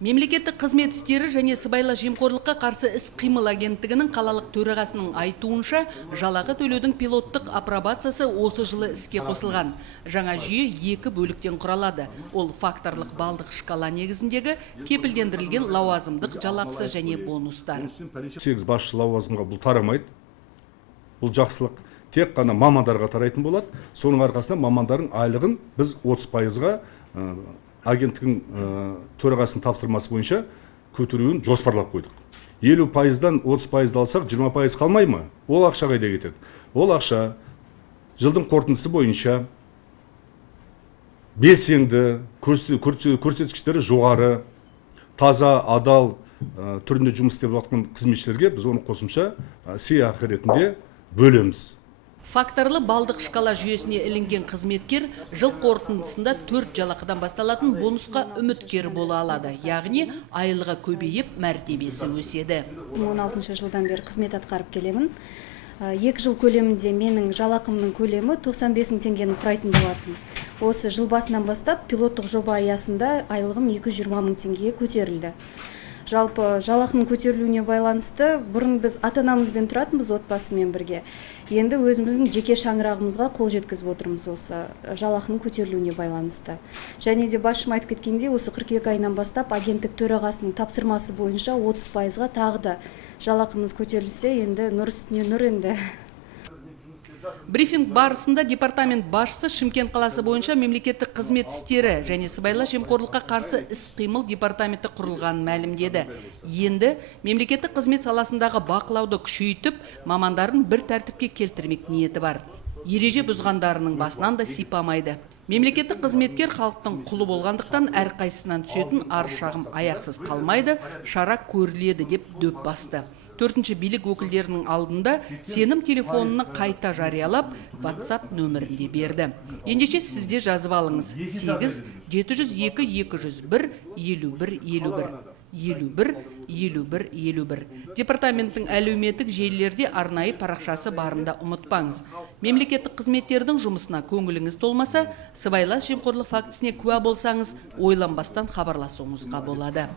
Мемлекеттік қызмет істері және сыбайлас жемқорлыққа қарсы іс-қимыл агенттігінің қалалық төрағасының айтуынша, жалақы төлеудің пилоттық апробациясы осы жылы іске қосылған. Жаңа жүйе 2 бөліктен құралады. Ол факторлық балдық шкала негізіндегі кепілдендірілген лауазымдық жалақысы және бонустар. 8 басшы лауазымға бұл тарамайды. Бұл жақсылық тек қана мамандарға тарайтын болады. Соның арқасында мамандардың айлығын біз 30%-ға агенттігін төрағасының тапсырмасы бойынша көтеруін жоспарлап қойдық. 50%-дан 30%-ды алсақ, 20% қалмай ма? Ол ақша қайда кетеді? Ол ақша жылдың қорытындысы бойынша белсенді, көрсеткіштері жоғары, таза, адал түрінде жұмыс істеп жатқан қызметшілерге біз оны қосымша сыйақы ретінде бөлеміз. Факторлы балдық шкала жүйесіне ілінген қызметкер жыл қорытындысында 4 жалақыдан басталатын бонусқа үміткер бола алады. Яғни айлығы көбейіп, мәртебесі өседі. 16 жылдан бері қызмет атқарып келемін. 2 жыл көлемінде менің жалақымның көлемі 95 мың теңгені құрайтын болатын. Осы жыл басынан бастап пилоттық жоба аясында айлығым 220 мың теңгеге көтерілді. Жалпы жалақының көтерілуіне байланысты бұрын біз ата-анамызбен тұратынбыз отбасымен бірге. Енді өзіміздің жеке шаңырағымызға қол жеткізіп отырмыз осы жалақының көтерілуіне байланысты. Және де басшым айтып кеткенде, осы 42 айынан бастап агенттік төрағасының тапсырмасы бойынша 30%-ға тағы да жалақымыз көтерілсе, енді нұр үстіне нұр енді. Брифинг барысында департамент басшысы Шымкент қаласы бойынша мемлекеттік қызмет істері және сыбайлас жемқорлыққа қарсы іс-қимыл департаменті құрылғанын мәлімдеді. Енді мемлекеттік қызмет саласындағы бақылауды күшейтіп, мамандарын бір тәртіпке келтірмек ниеті бар. Ереже бұзғандарының басынан да сипамайды. Мемлекеттік қызметкер халықтың құлы болғандықтан әрқайсысынан түсетін арыз-шағым аяқсыз қалмайды, шара көріледі деп дөп басты. 4-ші билік өкілдерінің алдында сенім телефонын қайта жариялап, WhatsApp нөмірінде берді. Ендеше сізде жазып алыңыз: 8-702-201-51-51. Департаменттің әлеуметтік желілерде арнайы парақшасы барында ұмытпаңыз. Мемлекеттік қызметтердің жұмысына көңіліңіз толмаса, сыбайлас жемқорлық фактісіне куә болсаңыз, ойланбастан хабарласуыңызға болады.